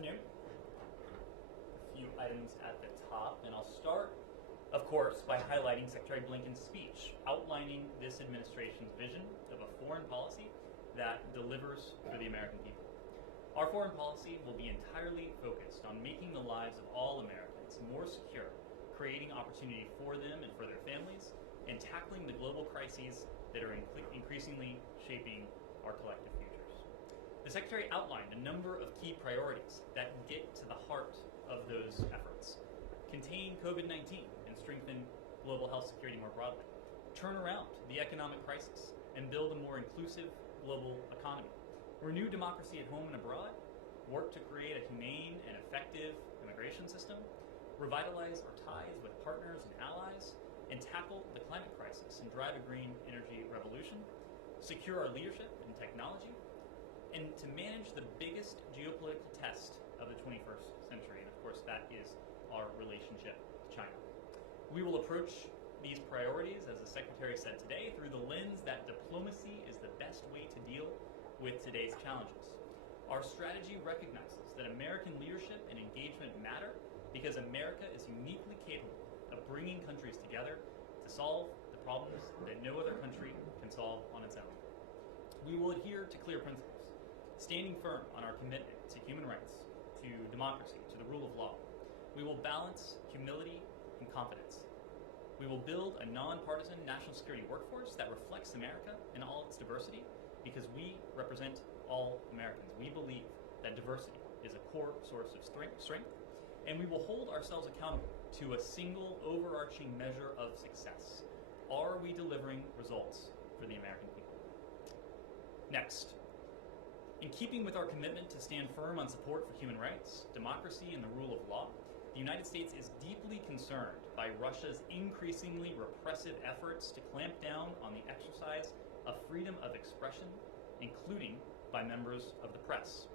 afternoon. A few items at the top, and I'll start, of course, by highlighting Secretary Blinken's speech, outlining this administration's vision of a foreign policy that delivers for the American people. Our foreign policy will be entirely focused on making the lives of all Americans more secure, creating opportunity for them and for their families, and tackling the global crises that are increasingly shaping our collective futures. The Secretary outlined a number of key priorities that get to the heart of those efforts. Contain COVID-19 and strengthen global health security more broadly. Turn around the economic crisis and build a more inclusive global economy. Renew democracy at home and abroad. Work to create a humane and effective immigration system. Revitalize our ties with partners and allies. And tackle the climate crisis and drive a green energy revolution. Secure our leadership in technology. And to manage the biggest geopolitical test of the 21st century, and of course that is our relationship to China. We will approach these priorities, as the Secretary said today, through the lens that diplomacy is the best way to deal with today's challenges. Our strategy recognizes that American leadership and engagement matter because America is uniquely capable of bringing countries together to solve the problems that no other country can solve on its own. We will adhere to clear principles, standing firm on our commitment to human rights, to democracy, to the rule of law. We will balance humility and confidence. We will build a nonpartisan national security workforce that reflects America in all its diversity because we represent all Americans. We believe that diversity is a core source of strength, and we will hold ourselves accountable to a single overarching measure of success. Are we delivering results for the American people? Next, in keeping with our commitment to stand firm on support for human rights, democracy, and the rule of law, the United States is deeply concerned by Russia's increasingly repressive efforts to clamp down on the exercise of freedom of expression, including by members of the press.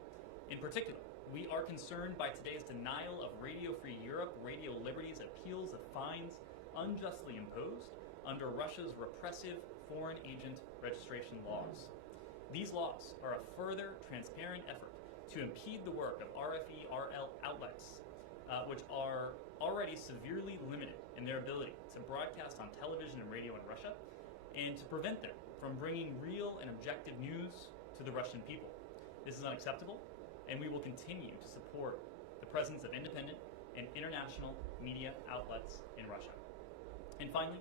In particular, we are concerned by today's denial of Radio Free Europe, Radio Liberty's appeals of fines unjustly imposed under Russia's repressive foreign agent registration laws. These laws are a further transparent effort to impede the work of RFE/RL outlets, which are already severely limited in their ability to broadcast on television and radio in Russia, and to prevent them from bringing real and objective news to the Russian people. This is unacceptable, and we will continue to support the presence of independent and international media outlets in Russia. And finally,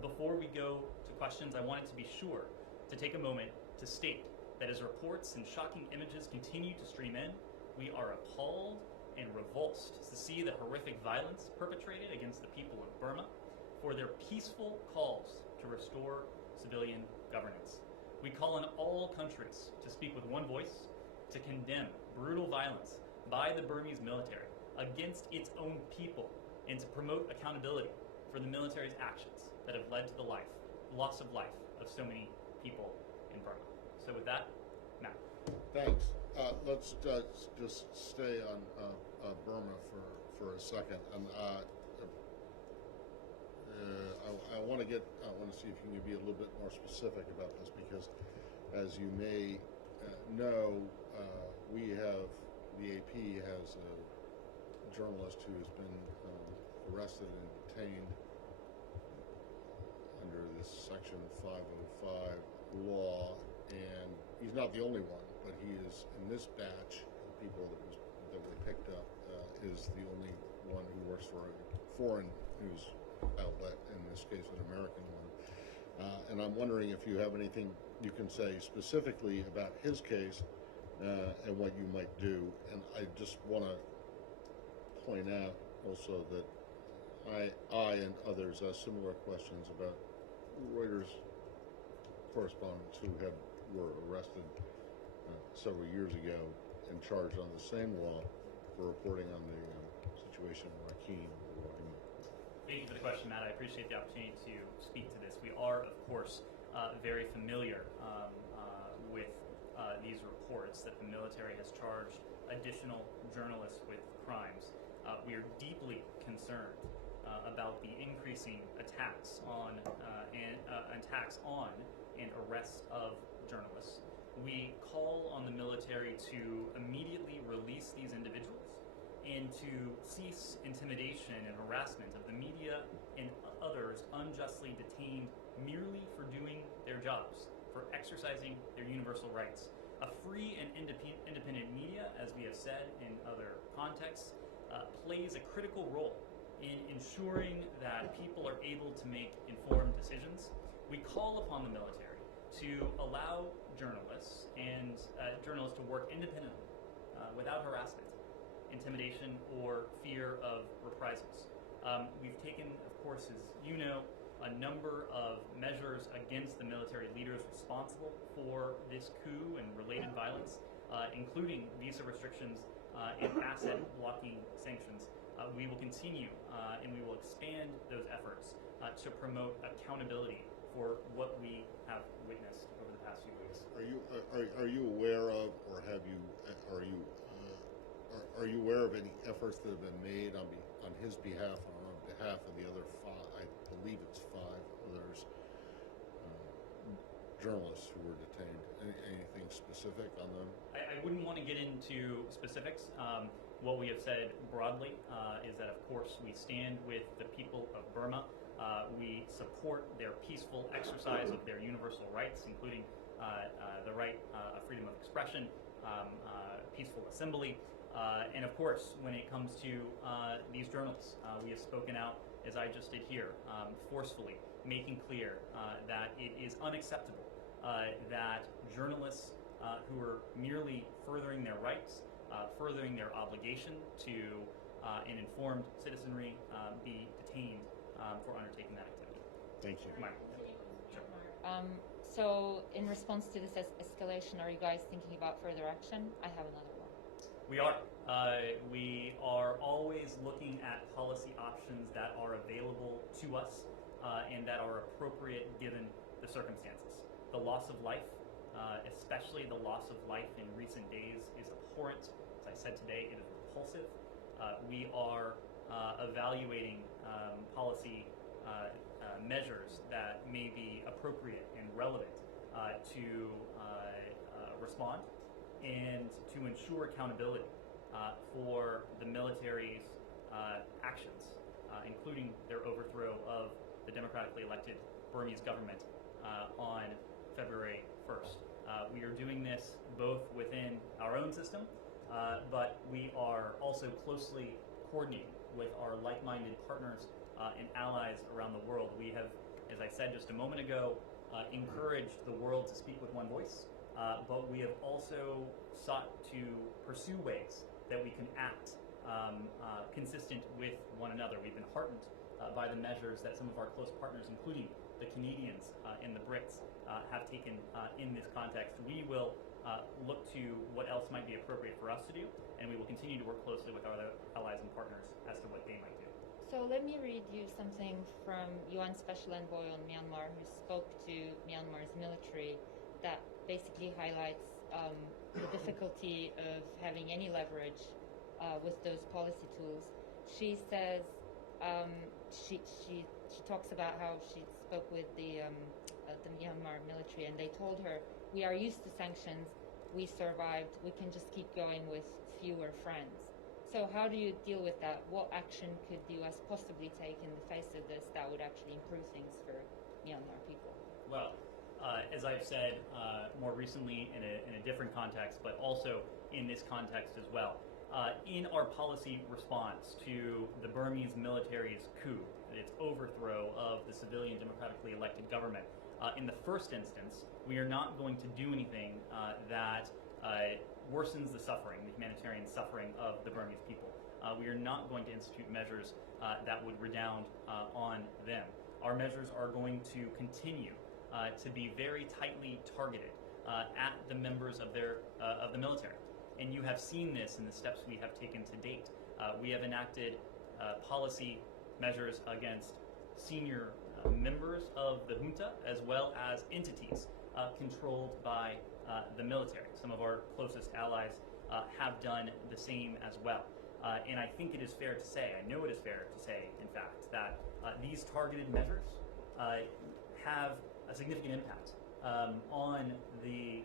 before we go to questions, I wanted to be sure to take a moment to state that as reports and shocking images continue to stream in, we are appalled and revulsed to see the horrific violence perpetrated against the people of Burma for their peaceful calls to restore civilian governance. We call on all countries to speak with one voice to condemn brutal violence by the Burmese military against its own people and to promote accountability for the military's actions that have led to the loss of life of so many people in Burma. So with that, Matt. Thanks. Let's just stay on Burma for a second, and I want to see if you can be a little bit more specific about this, because, as you may know, the AP has a journalist who has been arrested and detained under this Section 505 law, and he's not the only one, but he is, in this batch of people that were picked up, is the only one who works for a foreign news outlet, in this case an American one. And I'm wondering if you have anything you can say specifically about his case and what you might do. And I just want to point out also that I and others asked similar questions about Reuters correspondents who were arrested several years ago and charged on the same law for reporting on the situation in Rakhine. Thank you for the question, Matt. I appreciate the opportunity to speak to this. We are, of course, very familiar with these reports that the military has charged additional journalists with crimes. We are deeply concerned about the increasing attacks on and arrests of journalists. we call on the military to immediately release these individuals and to cease intimidation and harassment of the media and others unjustly detained merely for doing their jobs, for exercising their universal rights. A free and independent media, as we have said in other contexts, plays a critical role in ensuring that people are able to make informed decisions. We call upon the military to allow journalists and journalists to work independently without harassment, intimidation, or fear of reprisals. We've taken, of course, as you know, a number of measures against the military leaders responsible for this coup and related violence, including visa restrictions and asset blocking sanctions. We will continue and we will expand those efforts to promote accountability for what we have witnessed over the past few weeks. Are you aware of, or are you aware of any efforts that have been made on his behalf or on behalf of the other five? I believe it's five others, journalists who were detained. Anything specific on them? I wouldn't want to get into specifics. What we have said broadly is that, of course, we stand with the people of Burma. We support their peaceful exercise of their universal rights, including the right of freedom of expression, peaceful assembly, and of course, when it comes to these journalists, we have spoken out, as I just did here, forcefully, making clear that it is unacceptable that journalists who are merely furthering their rights, furthering their obligation to an informed citizenry, be detained for undertaking that activity. Thank you. Sure. So, in response to this escalation, are you guys thinking about further action? I have another one. We are. We are always looking at policy options that are available to us and that are appropriate given the circumstances. The loss of life, especially the loss of life in recent days, is abhorrent. As I said today, it is repulsive. We are evaluating policy measures that may be appropriate and relevant to respond and to ensure accountability for the military's actions, including their overthrow of the democratically elected Burmese government on February 1st. We are doing this both within our own system, but we are also closely coordinating with our like-minded partners and allies around the world. We have, as I said just a moment ago, encouraged the world to speak with one voice, but we have also sought to pursue ways that we can act consistent with one another. We've been heartened by the measures that some of our close partners, including the Canadians and the Brits, have taken in this context. We will look to what else might be appropriate for us to do, and we will continue to work closely with our other allies and partners as to what they might do. So let me read you something from UN Special Envoy on Myanmar, who spoke to Myanmar's military, that basically highlights the difficulty of having any leverage with those policy tools. She says she talks about how she spoke with the Myanmar military, and they told her, "We are used to sanctions. We survived. We can just keep going with fewer friends." So how do you deal with that? What action could the US possibly take in the face of this that would actually improve things for Myanmar people? Well, as I've said more recently in a different context, but also in this context as well, in our policy response to the Burmese military's coup, its overthrow of the civilian democratically elected government, in the first instance, we are not going to do anything that worsens the suffering, the humanitarian suffering of the Burmese people. We are not going to institute measures that would redound on them. Our measures are going to continue to be very tightly targeted at the members of the military. And you have seen this in the steps we have taken to date. We have enacted policy measures against senior members of the junta, as well as entities controlled by the military. Some of our closest allies have done the same as well. And I think it is fair to say, I know it is fair to say, in fact, that these targeted measures have a significant impact on the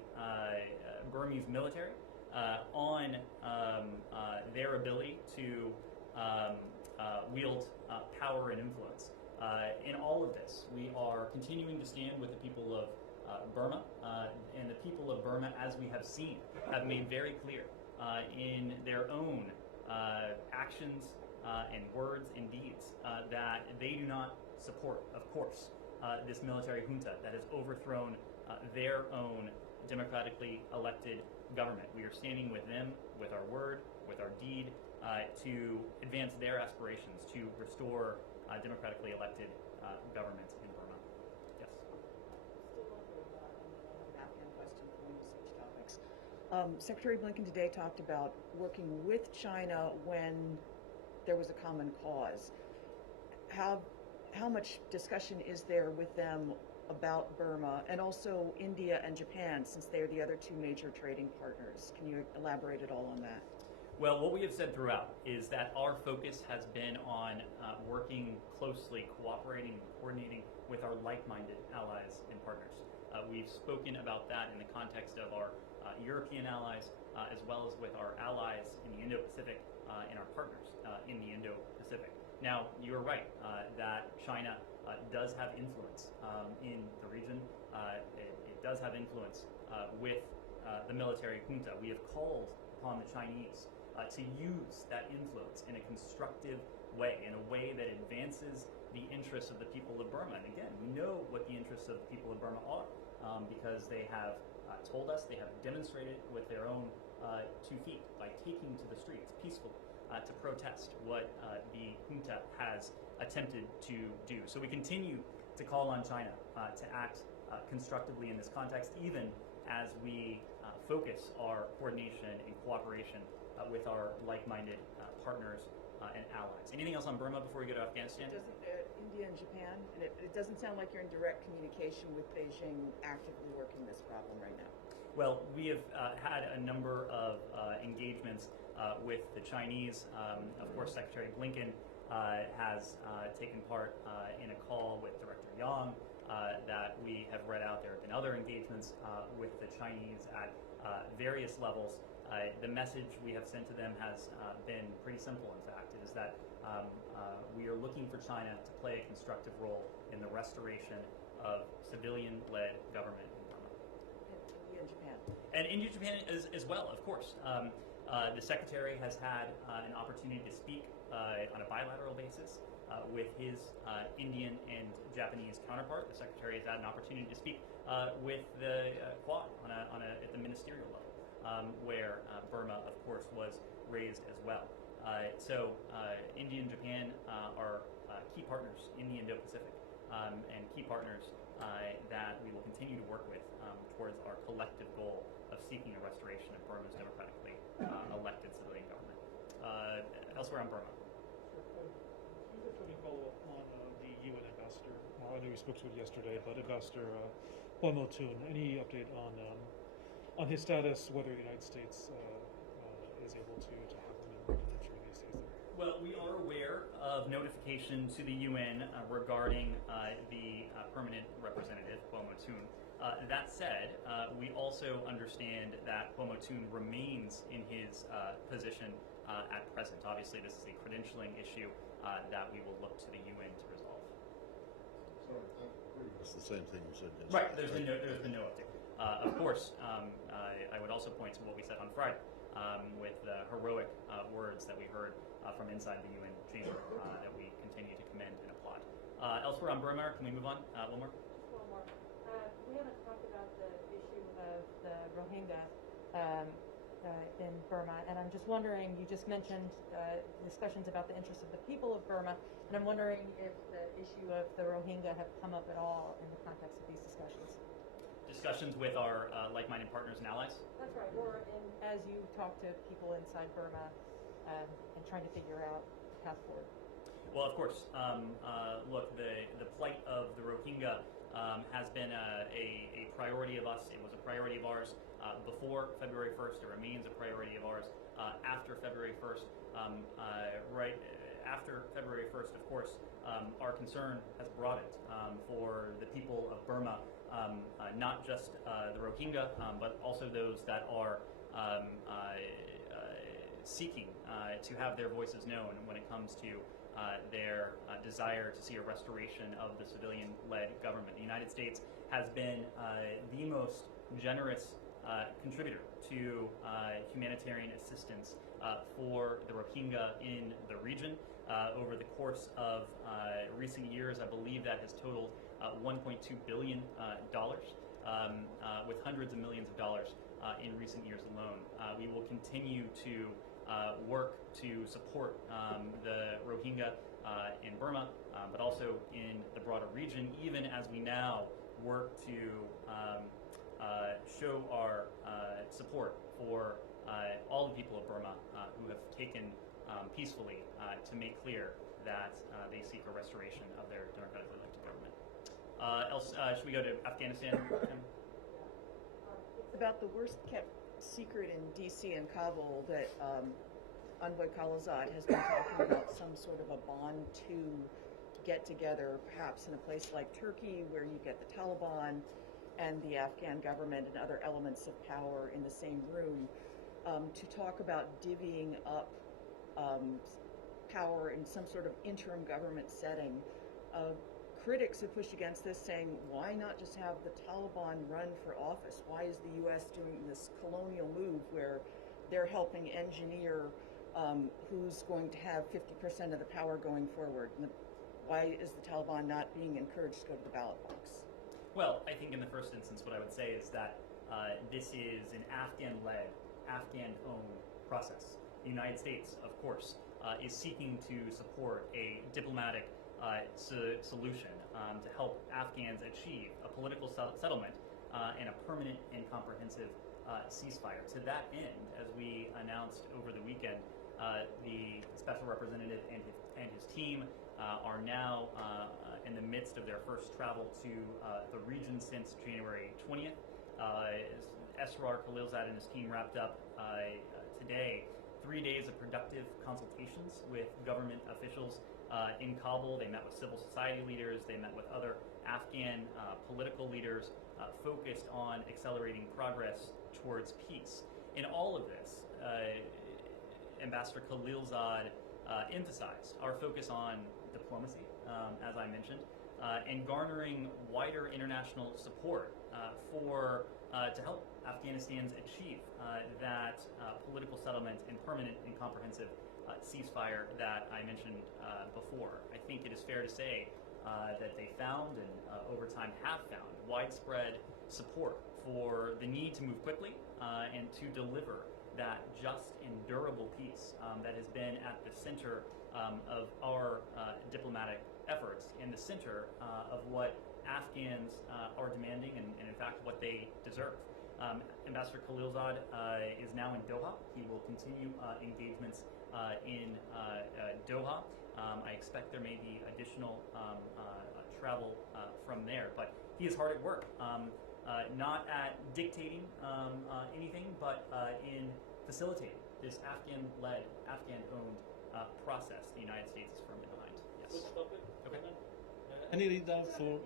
Burmese military, on their ability to wield power and influence. In all of this, we are continuing to stand with the people of Burma, and the people of Burma, as we have seen, have made very clear in their own actions and words and deeds that they do not support, of course, this military junta that has overthrown their own democratically elected government. We are standing with them, with our word, with our deed, to advance their aspirations to restore democratically elected government in Burma. Yes. Afghan question, going to switch topics. Secretary Blinken today talked about working with China when there was a common cause. How much discussion is there with them about Burma, and also India and Japan, since they're the other two major trading partners? Can you elaborate at all on that? Well, what we have said throughout is that our focus has been on working closely, cooperating, coordinating with our like-minded allies and partners. We've spoken about that in the context of our European allies, as well as with our allies in the Indo-Pacific and our partners in the Indo-Pacific. Now, you're right that China does have influence in the region. It does have influence with the military junta. We have called upon the Chinese to use that influence in a constructive way, in a way that advances the interests of the people of Burma. And again, we know what the interests of the people of Burma are because they have told us, they have demonstrated with their own 2 feet by taking to the streets peacefully to protest what the junta has attempted to do. So we continue to call on China to act constructively in this context, even as we focus our coordination and cooperation with our like-minded partners and allies. Anything else on Burma before we go to Afghanistan? Doesn't India and Japan, and it doesn't sound like you're in direct communication with Beijing actively working this problem right now. Well, we have had a number of engagements with the Chinese. Of course, Secretary Blinken has taken part in a call with Director Yang that we have read out. There have been other engagements with the Chinese at various levels. The message we have sent to them has been pretty simple, in fact. It is that we are looking for China to play a constructive role in the restoration of civilian-led government in Burma. India and Japan. And India, Japan as well, of course. The Secretary has had an opportunity to speak on a bilateral basis with his Indian and Japanese counterpart. The Secretary has had an opportunity to speak with the Quad at the ministerial level, where Burma, of course, was raised as well. So India and Japan are key partners in the Indo-Pacific and key partners that we will continue to work with towards our collective goal of seeking a restoration of Burma's democratically elected civilian government. Elsewhere on Burma. Sure. Can you just let me follow up on the UN ambassador? I know you spoke to it yesterday, but Ambassador Ballot, any update on his status, whether the United States is able to have him and ensuring he stays there? Well, we are aware of notification to the UN regarding the permanent representative, Ballot. That said, we also understand that Ballot remains in his position at present. Obviously, this is a credentialing issue that we will look to the UN to resolve. Sorry, it's the same thing you said yesterday. Right, there's been no update. Of course, I would also point to what we said on Friday with the heroic words that we heard from inside the UN chamber that we continue to commend and applaud. Elsewhere on Burma, can we move on? One more? Just one more. We haven't talked about the issue of the Rohingya in Burma, and I'm just wondering, you just mentioned discussions about the interests of the people of Burma, and I'm wondering if the issue of the Rohingya have come up at all in the context of these discussions. Discussions with our like-minded partners and allies? That's right, or as you talk to people inside Burma and trying to figure out the path forward. Well, of course. Look, the plight of the Rohingya has been a priority of us. It was a priority of ours before February 1st. It remains a priority of ours after February 1st. Right after February 1st, of course, our concern has broadened for the people of Burma not just the Rohingya, but also those that are seeking to have their voices known when it comes to their desire to see a restoration of the civilian-led government. The United States has been the most generous contributor to humanitarian assistance for the Rohingya in the region. Over the course of recent years, I believe that has totaled $1.2 billion, with hundreds of millions of dollars in recent years alone. We will continue to work to support the Rohingya in Burma, but also in the broader region, even as we now work to show our support for all the people of Burma who have taken peacefully to make clear that they seek a restoration of their democratically elected government. Should we go to Afghanistan? It's about the worst kept secret in D.C. and Kabul that Envoy Khalilzad has been talking about some sort of a Bond 2 get together, perhaps in a place like Turkey, where you get the Taliban and the Afghan government and other elements of power in the same room, to talk about divvying up power in some sort of interim government setting. Critics have pushed against this, saying, why not just have the Taliban run for office? Why is the U.S. doing this colonial move where they're helping engineer who's going to have 50% of the power going forward? And why is the Taliban not being encouraged to go to the ballot box? Well, I think in the first instance, what I would say is that this is an Afghan-led, Afghan-owned process. The United States, of course, is seeking to support a diplomatic solution to help Afghans achieve a political settlement and a permanent and comprehensive ceasefire. To that end, as we announced over the weekend, the special representative and his team are now in the midst of their first travel to the region since January 20th. Esrar Khalilzad and his team wrapped up today 3 days of productive consultations with government officials in Kabul. They met with civil society leaders, they met with other Afghan political leaders, focused on accelerating progress towards peace. In all of this, Ambassador Khalilzad emphasized our focus on diplomacy, as I mentioned, and garnering wider international support to help Afghanistan's achieve that political settlement and permanent and comprehensive ceasefire that I mentioned before. I think it is fair to say that they found and over time have found widespread support for the need to move quickly and to deliver that just and durable peace that has been at the center of our diplomatic efforts, in the center of what Afghans are demanding and in fact what they deserve. Ambassador Khalilzad is now in Doha. He will continue engagements in Doha. I expect there may be additional travel from there, but he is hard at work, not at dictating anything, but in facilitating this Afghan-led, Afghan-owned process the United States is firmly behind. Yes. Okay. Any lead down for?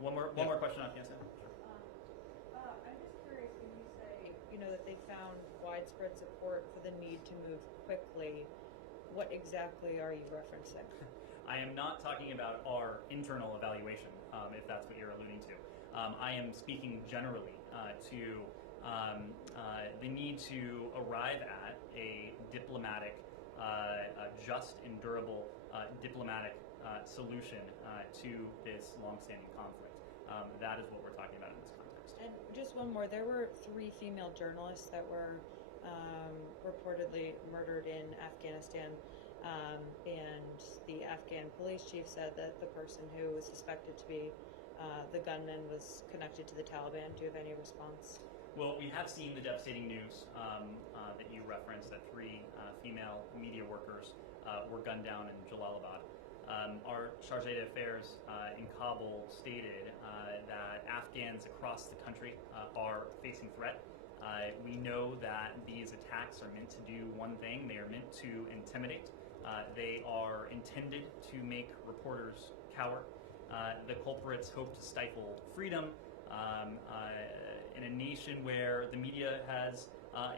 One more question on Afghanistan. I'm just curious, when you say, that they found widespread support for the need to move quickly, what exactly are you referencing? I am not talking about our internal evaluation, if that's what you're alluding to. I am speaking generally to the need to arrive at a diplomatic, just and durable diplomatic solution to this long-standing conflict. That is what we're talking about in this context. And just one more, there were 3 female journalists that were reportedly murdered in Afghanistan, and the Afghan police chief said that the person who was suspected to be the gunman was connected to the Taliban. Do you have any response? Well, we have seen the devastating news that you referenced, that 3 female media workers were gunned down in Jalalabad. Our chargé d'affaires in Kabul stated that Afghans across the country are facing threat. We know that these attacks are meant to do one thing. They are meant to intimidate. They are intended to make reporters cower. The culprits hope to stifle freedom in a nation where the media has,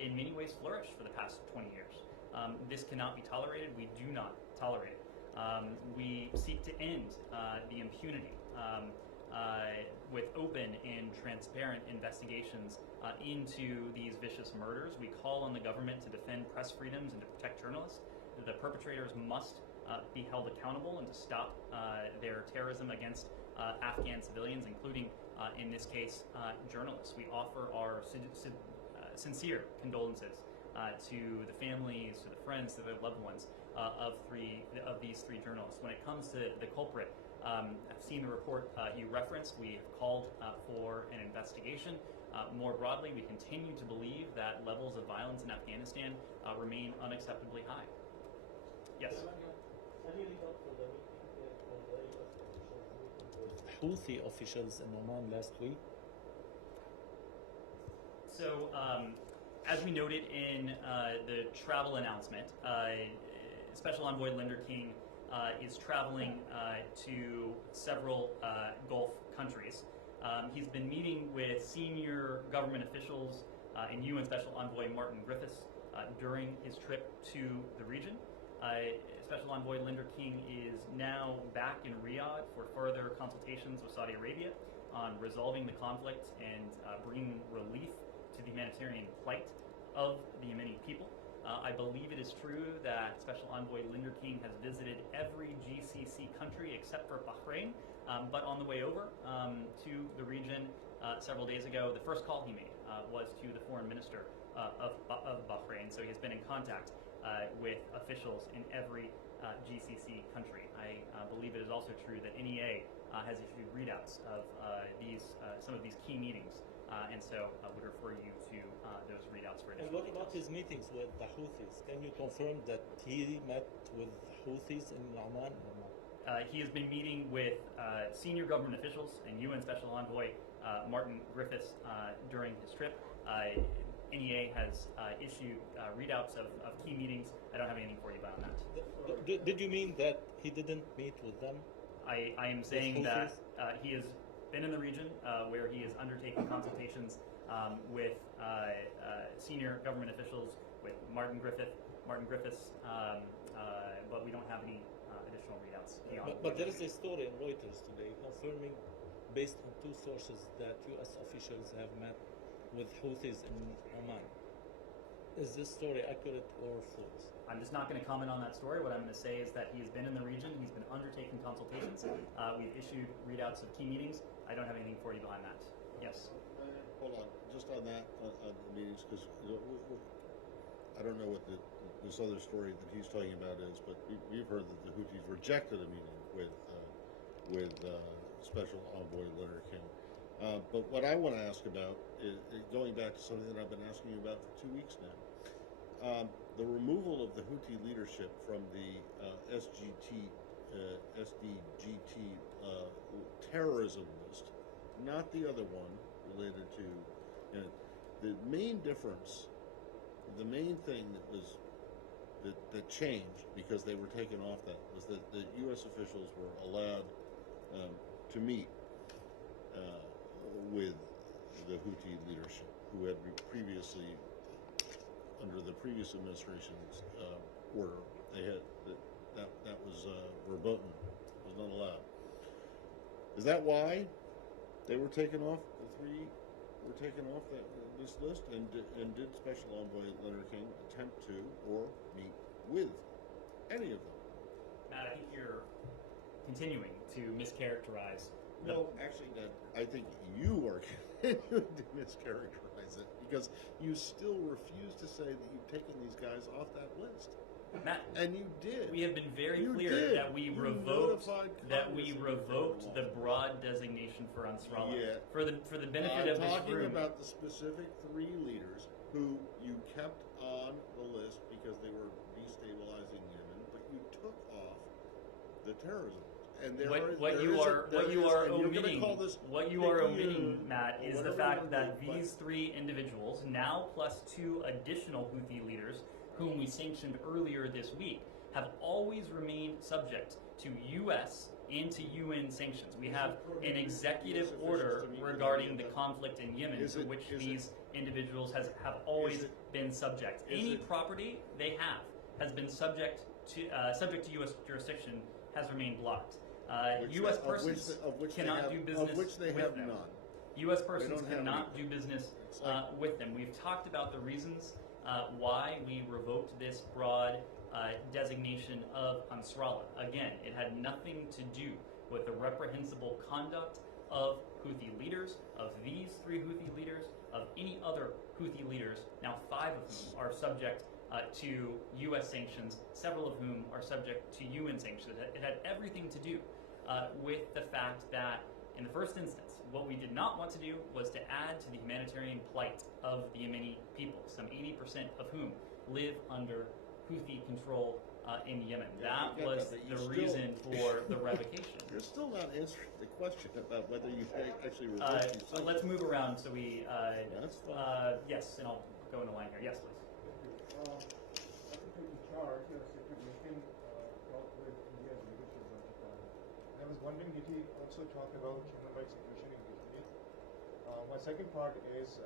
in many ways, flourished for the past 20 years. This cannot be tolerated. We do not tolerate it. We seek to end the impunity with open and transparent investigations into these vicious murders. We call on the government to defend press freedoms and to protect journalists. The perpetrators must be held accountable and to stop their terrorism against Afghan civilians, including, in this case, journalists. We offer our sincere condolences to the families, to the friends, to the loved ones of these three journalists. When it comes to the culprit, I've seen the report you referenced. We have called for an investigation. More broadly, we continue to believe that levels of violence in Afghanistan remain unacceptably high. Yes? Houthi officials in Oman last week. So, as we noted in the travel announcement, Special Envoy Linder King is traveling to several Gulf countries. He's been meeting with senior government officials and UN Special Envoy Martin Griffiths during his trip to the region. Special Envoy Linder King is now back in Riyadh for further consultations with Saudi Arabia on resolving the conflict and bringing relief to the humanitarian plight of the Yemeni people. I believe it is true that Special Envoy Linder King has visited every GCC country except for Bahrain, but on the way over to the region several days ago, the first call he made was to the foreign minister of Bahrain, so he has been in contact with officials in every GCC country. I believe it is also true that NEA has issued readouts of some of these key meetings, and so I would refer you to those readouts for additional And what about his meetings with the Houthis? Can you confirm that he met with Houthis in Oman? He has been meeting with senior government officials and UN Special Envoy Martin Griffiths during his trip. NEA has issued readouts of key meetings. I don't have anything for you about that. Did you mean that he didn't meet with them? I am saying that he has been in the region where he is undertaking consultations with senior government officials, with Martin Griffiths, but we don't have any additional readouts beyond. But there is a story in Reuters today confirming, based on two sources, that U.S. officials have met with Houthis in Oman. Is this story accurate or false? I'm just not going to comment on that story. What I'm going to say is that he has been in the region. He's been undertaking consultations. We've issued readouts of key meetings. I don't have anything for you behind that. Yes? Hold on, just on that, on the meetings, because I don't know what this other story that he's talking about is, but we've heard that the Houthis rejected a meeting with Special Envoy Linder King. But what I want to ask about is going back to something that I've been asking you about for 2 weeks now. The removal of the Houthi leadership from the SDGT terrorism list, not the other one related to the main difference. The main thing that changed because they were taken off that was that the U.S. officials were allowed to meet with the Houthi leadership, who had previously, under the previous administration's order, they had that was verboten, was not allowed. Is that why they were taken off? The three were taken off this list, and did Special Envoy Linder King attempt to or meet with any of them? Matt, I think you're continuing to mischaracterize. No, actually, Ned, I think you are continuing to mischaracterize it because you still refuse to say that you've taken these guys off that list. Matt, and you did. We have been very You clear did. that we You revoked notified Congress the broad designation for Ansarallah. Yeah. For the benefit of I'm this talking room. about the specific three leaders who you kept on the list because they were destabilizing Yemen, but you took off the terrorism. And What you are omitting, Matt, is the fact that these three individuals, now plus two additional Houthi leaders, whom we sanctioned earlier this week, have always remained subject to U.S. into UN sanctions. We have an executive order regarding the conflict in Yemen, to which these individuals have always been subject. Any property they have has been subject to U.S. jurisdiction, has remained blocked. U.S. persons cannot do business which they with have them. none. U.S. persons don't have cannot any. do business with them. We've talked about the reasons why we revoked this broad designation of Ansarallah. Again, it had nothing to do with the reprehensible conduct of Houthi leaders, of these 3 Houthi leaders, of any other Houthi leaders, now 5 of whom are subject to U.S. sanctions, several of whom are subject to UN sanctions. It had everything to do with the fact that, in the first instance, what we did not want to do was to add to the humanitarian plight of the Yemeni people, some 80% of whom live under Houthi control in Yemen. Yeah, That was the reason for the revocation. You're still not answering the question about whether you actually revoked these So let's move around so we. That's fine. Yes, and I'll go in the line here. Yes, please. I think in charge, Secretary Blinken talked with India's leadership on Japan. And I was wondering, did he also talk about human rights situation in Kashmir? My second part is,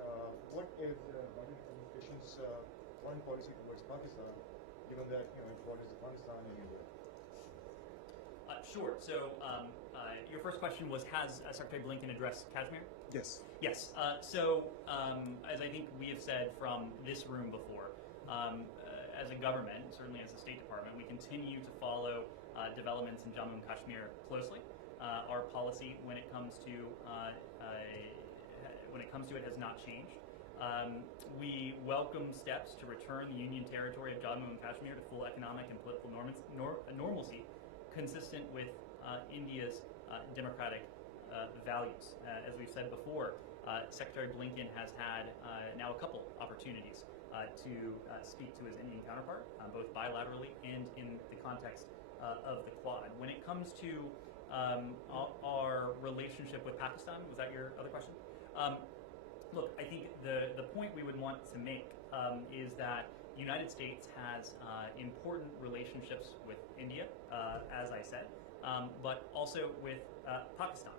what is Biden administration's foreign policy towards Pakistan, given that it borders Afghanistan and India? Sure. So your first question was, has Secretary Blinken addressed Kashmir? Yes. Yes. As I think we have said from this room before, as a government, certainly as a State Department, we continue to follow developments in Jammu and Kashmir closely. Our policy when it comes to it has not changed. We welcome steps to return the Union territory of Jammu and Kashmir to full economic and political normalcy, consistent with India's democratic values. As we've said before, Secretary Blinken has had now a couple opportunities to speak to his Indian counterpart, both bilaterally and in the context of the Quad. When it comes to our relationship with Pakistan, was that your other question? Look, I think the point we would want to make is that the United States has important relationships with India, as I said, but also with Pakistan.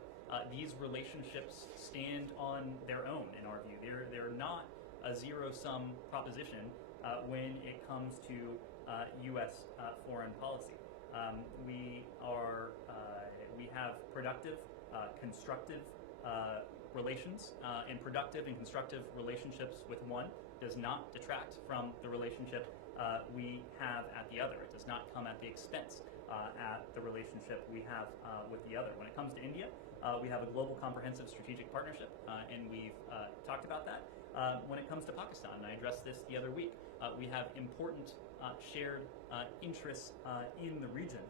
These relationships stand on their own, in our view. They're not a zero-sum proposition when it comes to U.S. foreign policy. We have productive, constructive relations, and productive and constructive relationships with one does not detract from the relationship we have at the other. It does not come at the expense at the relationship we have with the other. When it comes to India, we have a global comprehensive strategic partnership, and we've talked about that. When it comes to Pakistan, and I addressed this the other week, we have important shared interests in the region,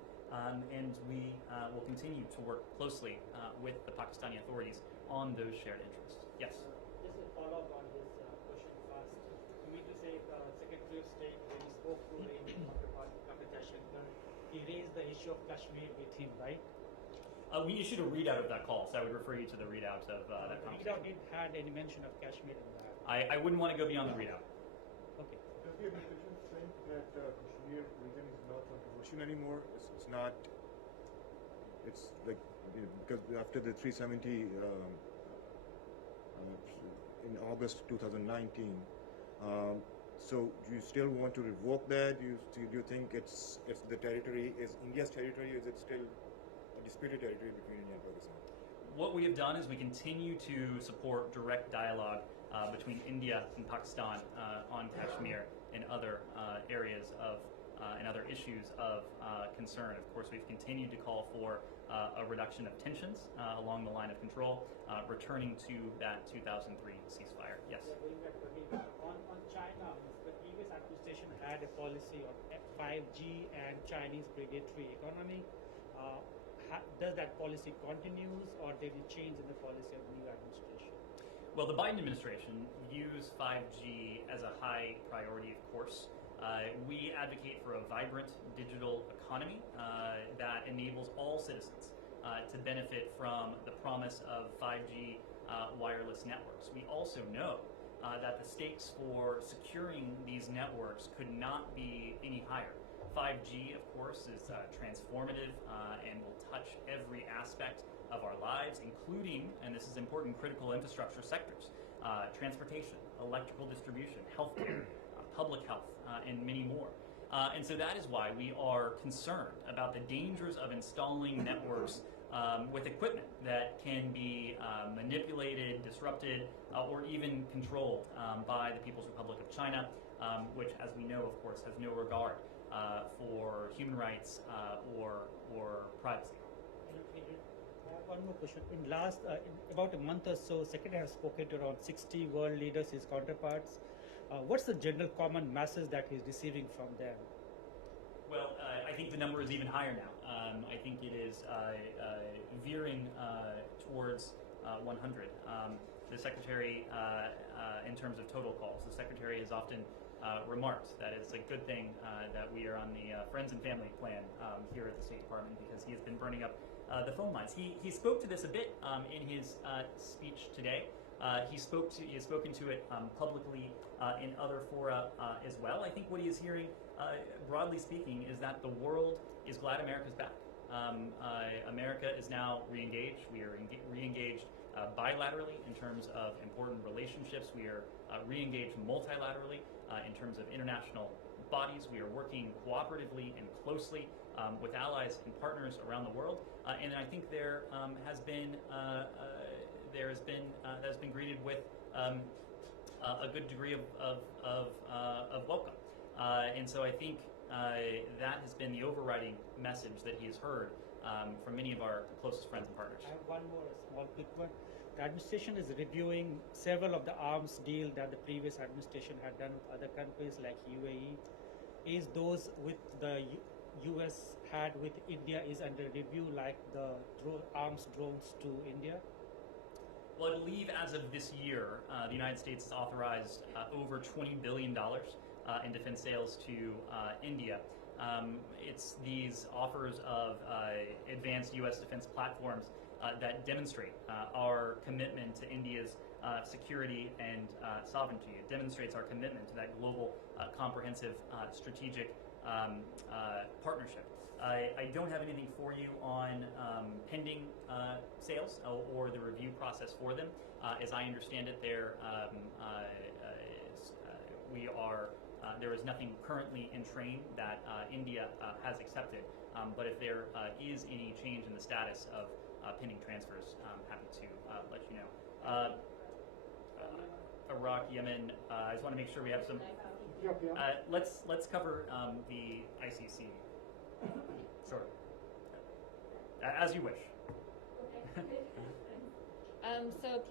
and we will continue to work closely with the Pakistani authorities on those shared interests. Yes? Just a follow-up on this question first. You mean to say Secretary of State, when he spoke to the Indian counterpart, Dr. Jaishankar, he raised the issue of Kashmir with him, right? We issued a readout of that call, so I would refer you to the readout of that The conversation. readout didn't have any mention of Kashmir in that. I wouldn't want to go beyond the readout. Okay. Does the administration think that Kashmir region is not controversial anymore? It's not. It's like because after the 370 in August 2019. So do you still want to revoke that? Do you think if the territory is India's territory, is it still a disputed territory between India and Pakistan? What we have done is we continue to support direct dialogue between India and Pakistan on Kashmir and other areas of and other issues of concern. Of course, we've continued to call for a reduction of tensions along the line of control, returning to that 2003 ceasefire. Yes? Yeah, going back again, on China, the previous administration had a policy on 5G and Chinese predatory economy. Does that policy continues, or did it change in the policy of the new administration? Well, the Biden administration views 5G as a high priority, of course. We advocate for a vibrant digital economy that enables all citizens to benefit from the promise of 5G wireless networks. We also know that the stakes for securing these networks could not be any higher. 5G, of course, is transformative and will touch every aspect of our lives, including, and this is important, critical infrastructure sectors, transportation, electrical distribution, healthcare, public health, and many more. And so that is why we are concerned about the dangers of installing networks with equipment that can be manipulated, disrupted, or even controlled by the People's Republic of China, which, as we know, of course, has no regard for human rights or privacy. I have one more question. In about a month or so, Secretary has spoken to around 60 world leaders, his counterparts. What's the general common message that he's receiving from them? Well, I think the number is even higher now. I think it is veering towards 100. The Secretary, in terms of total calls, the Secretary has often remarked that it's a good thing that we are on the friends and family plan here at the State Department, because he has been burning up the phone lines. He spoke to this a bit in his speech today. He has spoken to it publicly in other fora as well. I think what he is hearing, broadly speaking, is that the world is glad America's back. America is now re-engaged. We are re-engaged bilaterally in terms of important relationships. We are re-engaged multilaterally in terms of international bodies. We are working cooperatively and closely with allies and partners around the world. And I think there has been that has been greeted with a good degree of welcome. And so I think that has been the overriding message that he has heard from many of our closest friends and partners. I have one more small quick one. The administration is reviewing several of the arms deals that the previous administration had done with other countries like UAE. Is those with the US had with India is under review, like the arms drones to India? Well, I believe as of this year, the United States has authorized over $20 billion in defense sales to India. It's these offers of advanced U.S. defense platforms that demonstrate our commitment to India's security and sovereignty. It demonstrates our commitment to that global, comprehensive, strategic partnership. I don't have anything for you on pending sales or the review process for them. As I understand it, there is nothing currently in train that India has accepted. But if there is any change in the status of pending transfers, I'm happy to let you know. Iraq, Yemen. I just want to make sure we have some. Let's cover the ICC. Sure. As you wish. So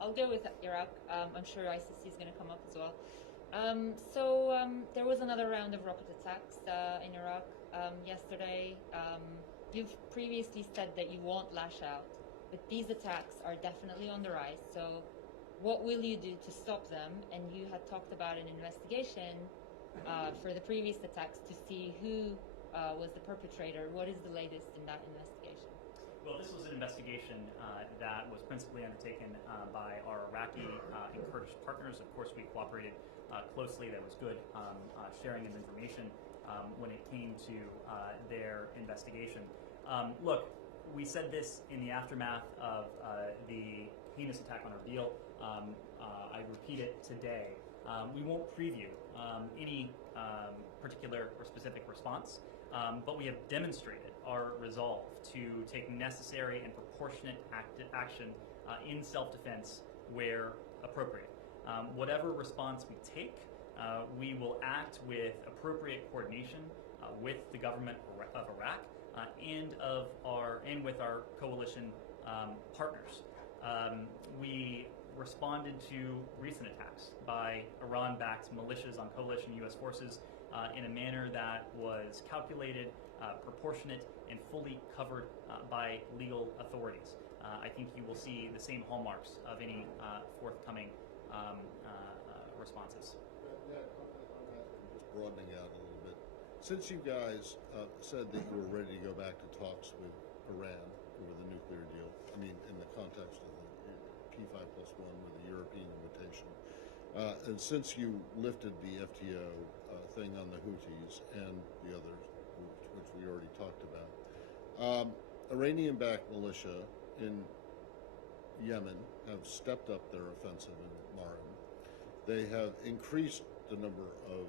I'll go with Iraq. I'm sure ICC is going to come up as well. There was another round of rocket attacks in Iraq yesterday. You've previously said that you won't lash out, but these attacks are definitely on the rise. So what will you do to stop them? And you had talked about an investigation for the previous attacks to see who was the perpetrator. What is the latest in that investigation? Well, this was an investigation that was principally undertaken by our Iraqi and Kurdish partners. Of course, we cooperated closely. There was good sharing of information when it came to their investigation. Look, we said this in the aftermath of the heinous attack on Erbil. I repeat it today. We won't preview any particular or specific response, but we have demonstrated our resolve to take necessary and proportionate action in self-defense where appropriate. Whatever response we take, we will act with appropriate coordination with the government of Iraq and with our coalition partners. We responded to recent attacks by Iran-backed militias on coalition U.S. forces in a manner that was calculated, proportionate, and fully covered by legal authorities. I think you will see the same hallmarks of any forthcoming responses. Just broadening out a little bit. Since you guys said that you were ready to go back to talks with Iran over the nuclear deal, I mean, in the context of the P5+1 with the European invitation, and since you lifted the FTO thing on the Houthis and the others, which we already talked about. Iranian-backed militia in Yemen have stepped up their offensive in Marib. They have increased the number of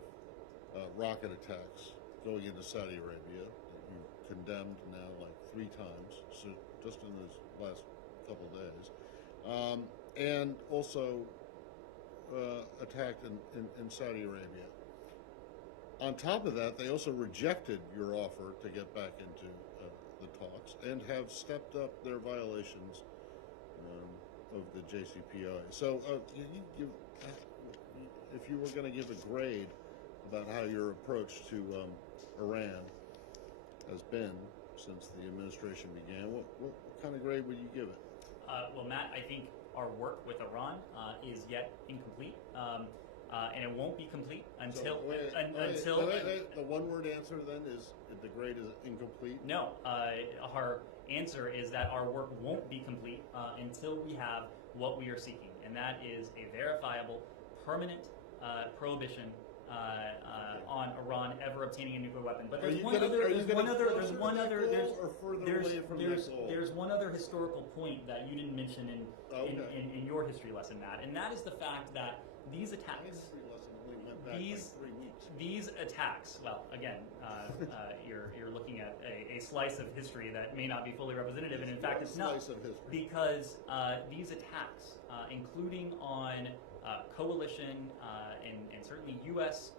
rocket attacks going into Saudi Arabia that you've condemned now like 3 times, so just in this last couple of days, and also attacked in Saudi Arabia. On top of that, they also rejected your offer to get back into the talks and have stepped up their violations of the JCPOA. So if you were going to give a grade about how your approach to Iran has been since the administration began, what kind of grade would you give it? Well, Matt, I think our work with Iran is yet incomplete, and it won't be complete until the one-word answer then is the grade is incomplete. No, our answer is that our work won't be complete until we have what we are seeking, and that is a verifiable, permanent prohibition on Iran ever obtaining a nuclear weapon. But there's one other historical point that you didn't mention in your history lesson, Matt, and that is the fact that these attacks, these attacks. Well, again, you're looking at a slice of history that may not be fully representative, and in fact, it's not, because these attacks, including on coalition and certainly U.S.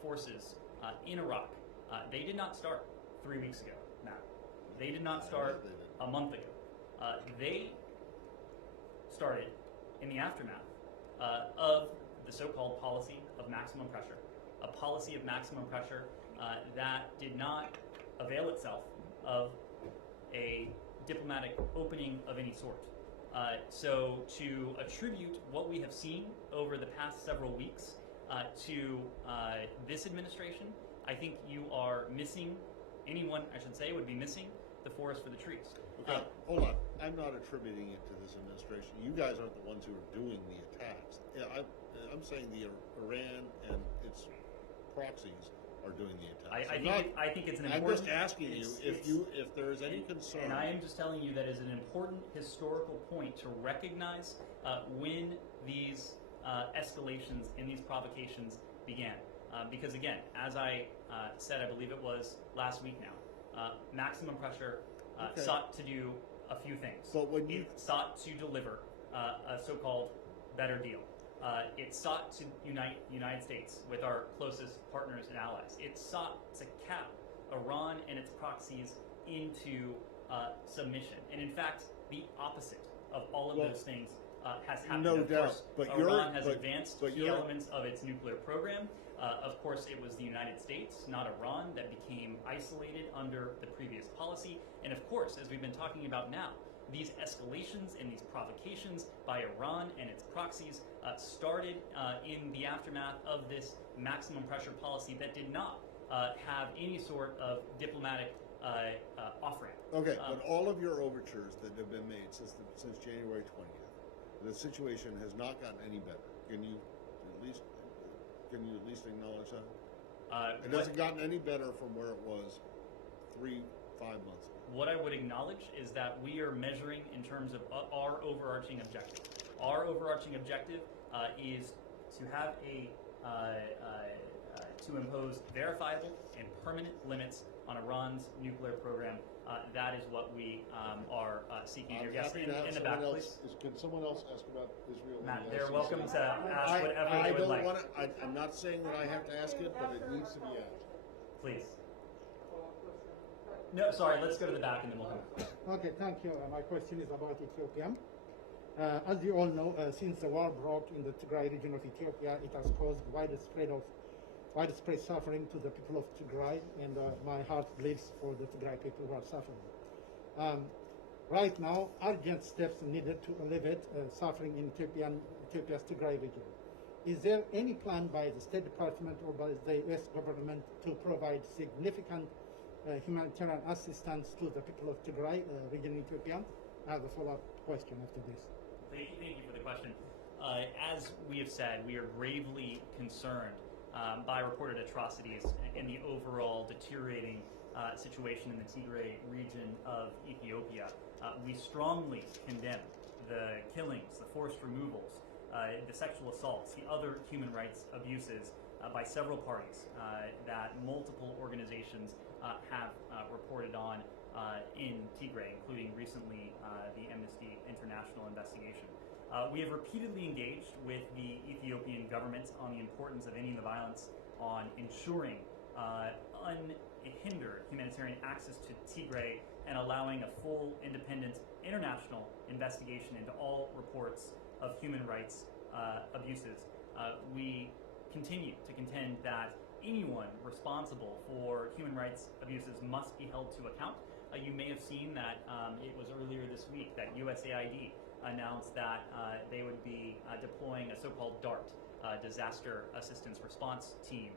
Forces in Iraq, they did not start 3 weeks ago, Matt. They did not start a month ago. They started in the aftermath of the so-called policy of maximum pressure, a policy of maximum pressure that did not avail itself of a diplomatic opening of any sort. So to attribute what we have seen over the past several weeks to this administration, I think you are missing, anyone, I should say, would be missing the forest for the trees. Okay, hold on. I'm not attributing it to this administration. You guys aren't the ones who are doing the attacks. Yeah, I'm saying the Iran and its proxies are doing the attacks. I think it's an important. I'm just asking you if there is any concern. And I am just telling you that is an important historical point to recognize when these escalations and these provocations began. Because again, as I said, I believe it was last week now, maximum pressure sought to do a few things. But when you sought to deliver a so-called better deal. It sought to unite the United States with our closest partners and allies. It sought to cap Iran and its proxies into submission. And in fact, the opposite of all of those things has happened. No of doubt. course, But Iran has advanced key elements of its nuclear program. Of course, it was the United States, not Iran, that became isolated under the previous policy. And of course, as we've been talking about now, these escalations and these provocations by Iran and its proxies started in the aftermath of this maximum pressure policy that did not have any sort of diplomatic off-ramp. Okay, but all of your overtures that have been made since January 20th, the situation has not gotten any better. Can you at least acknowledge that? It hasn't gotten any better from where it was 3-5 months ago. What I would acknowledge is that we are measuring in terms of our overarching objective. Our overarching objective is to have to impose verifiable and permanent limits on Iran's nuclear program. That is what we are seeking here. Yes, in the back, please. Can someone else ask about Israel? Matt, they're welcome to ask whatever they would like. I'm not saying that I have to ask it, but it needs to be asked. Please. No, sorry, let's go to the back and then we'll come. Okay, thank you. My question is about Ethiopia. As you all know, since the war broke in the Tigray region of Ethiopia, it has caused widespread suffering to the people of Tigray, and my heart bleeds for the Tigray people who are suffering. Right now, urgent steps needed to alleviate suffering in Ethiopia's Tigray region. Is there any plan by the State Department or by the U.S. government to provide significant humanitarian assistance to the people of Tigray region in Ethiopia? I have a follow-up question after this. Thank you for the question. As we have said, we are gravely concerned by reported atrocities and the overall deteriorating situation in the Tigray region of Ethiopia. We strongly condemn the killings, the forced removals, the sexual assaults, the other human rights abuses by several parties that multiple organizations have reported on in Tigray, including recently the Amnesty International investigation. We have repeatedly engaged with the Ethiopian government on the importance of ending the violence, on ensuring unhindered humanitarian access to Tigray, and allowing a full, independent, international investigation into all reports of human rights abuses. We continue to contend that anyone responsible for human rights abuses must be held to account. You may have seen that it was earlier this week that USAID announced that they would be deploying a so-called DART, Disaster Assistance Response Team,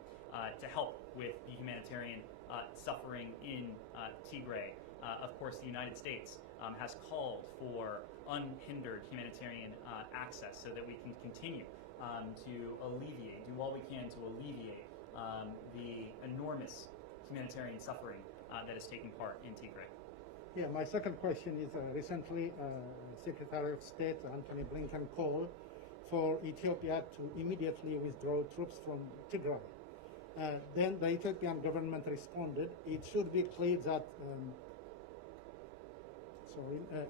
to help with the humanitarian suffering in Tigray. Of course, the United States has called for unhindered humanitarian access so that we can continue to alleviate, do all we can to alleviate the enormous humanitarian suffering that is taking part in Tigray. Yeah, my second question is recently Secretary of State Antony Blinken called for Ethiopia to immediately withdraw troops from Tigray. Then the Ethiopian government responded, it should be clear that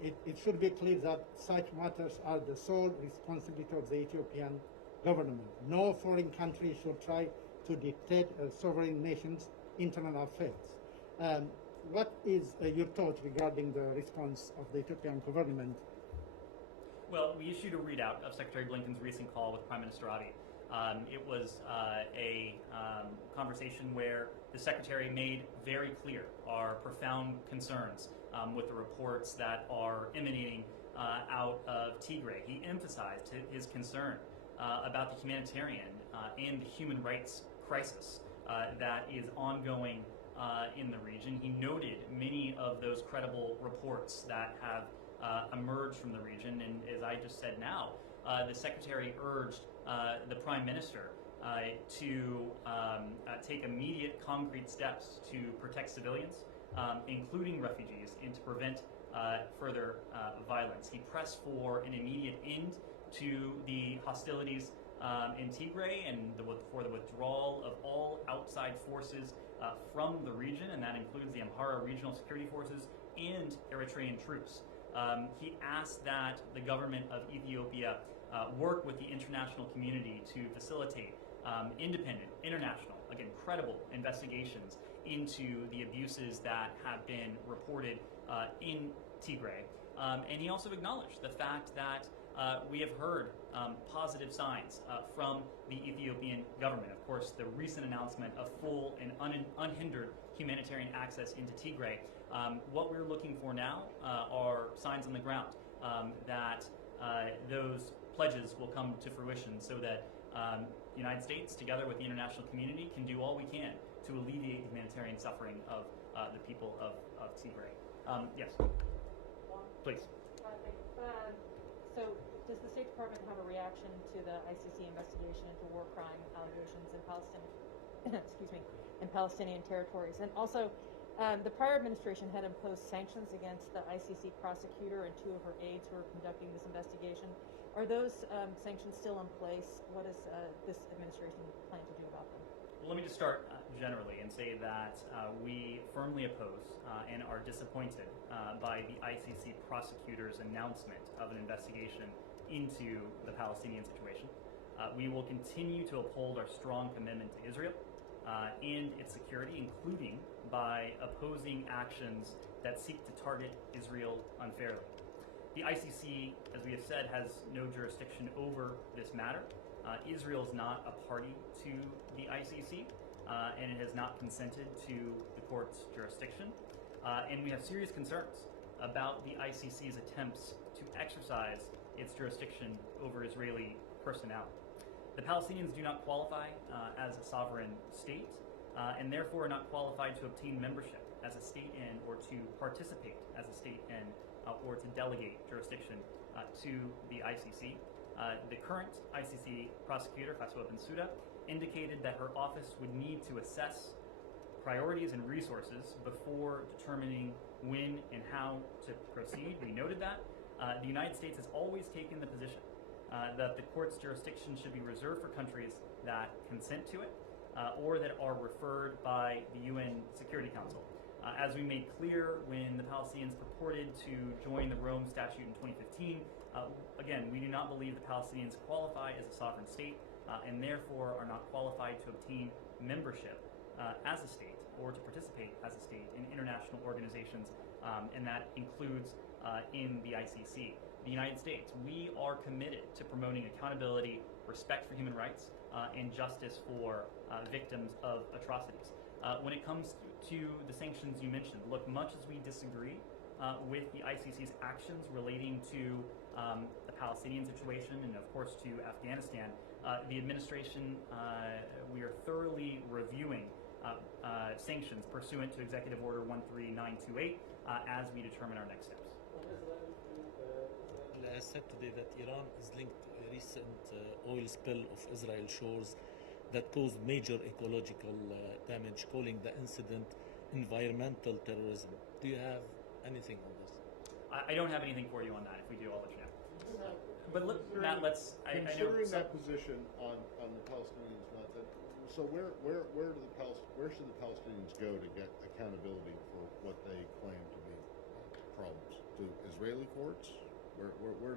it should be clear that such matters are the sole responsibility of the Ethiopian government. No foreign country should try to dictate a sovereign nation's internal affairs. What is your thought regarding the response of the Ethiopian government? Well, we issued a readout of Secretary Blinken's recent call with Prime Minister Abiy. It was a conversation where the Secretary made very clear our profound concerns with the reports that are emanating out of Tigray. He emphasized his concern about the humanitarian and the human rights crisis that is ongoing in the region. He noted many of those credible reports that have emerged from the region, and as I just said now, the Secretary urged the Prime Minister to take immediate concrete steps to protect civilians, including refugees, and to prevent further violence. He pressed for an immediate end to the hostilities in Tigray and for the withdrawal of all outside forces from the region, and that includes the Amhara Regional Security Forces and Eritrean troops. He asked that the government of Ethiopia work with the international community to facilitate independent, international, again, credible investigations into the abuses that have been reported in Tigray. And he also acknowledged the fact that we have heard positive signs from the Ethiopian government. Of course, the recent announcement of full and unhindered humanitarian access into Tigray. What we're looking for now are signs on the ground that those pledges will come to fruition so that the United States, together with the international community, can do all we can to alleviate the humanitarian suffering of the people of Tigray. Yes, please. So, does the State Department have a reaction to the ICC investigation into war crime allegations in Palestine, excuse me, in Palestinian territories? And also, the prior administration had imposed sanctions against the ICC prosecutor and 2 of her aides who are conducting this investigation. Are those sanctions still in place? What does this administration plan to do about them? Well, let me just start generally and say that we firmly oppose and are disappointed by the ICC prosecutor's announcement of an investigation into the Palestinian situation. We will continue to uphold our strong commitment to Israel and its security, including by opposing actions that seek to target Israel unfairly. The ICC, as we have said, has no jurisdiction over this matter. Israel is not a party to the ICC, and it has not consented to the court's jurisdiction. And we have serious concerns about the ICC's attempts to exercise its jurisdiction over Israeli personnel. The Palestinians do not qualify as a sovereign state, and therefore are not qualified to obtain membership as a state in or to participate as a state in or to delegate jurisdiction to the ICC. The current ICC prosecutor, Fatou Bensouda, indicated that her office would need to assess priorities and resources before determining when and how to proceed. We noted that. The United States has always taken the position that the court's jurisdiction should be reserved for countries that consent to it or that are referred by the UN Security Council. As we made clear when the Palestinians purported to join the Rome Statute in 2015, again, we do not believe the Palestinians qualify as a sovereign state and therefore are not qualified to obtain membership as a state or to participate as a state in international organizations, and that includes in the ICC. The United States, we are committed to promoting accountability, respect for human rights, and justice for victims of atrocities. When it comes to the sanctions you mentioned, look, much as we disagree with the ICC's actions relating to the Palestinian situation and, of course, to Afghanistan, the administration, we are thoroughly reviewing sanctions pursuant to Executive Order 13928 as we determine our next steps. Israel has said today that Iran is linked to a recent oil spill of Israel shores that caused major ecological damage, calling the incident environmental terrorism. Do you have anything on this? I don't have anything for you on that. If we do, I'll let you know. But Matt, let's. Considering that position on the Palestinians, not that. So where should the Palestinians go to get accountability for what they claim to be problems? To Israeli courts? Where do they?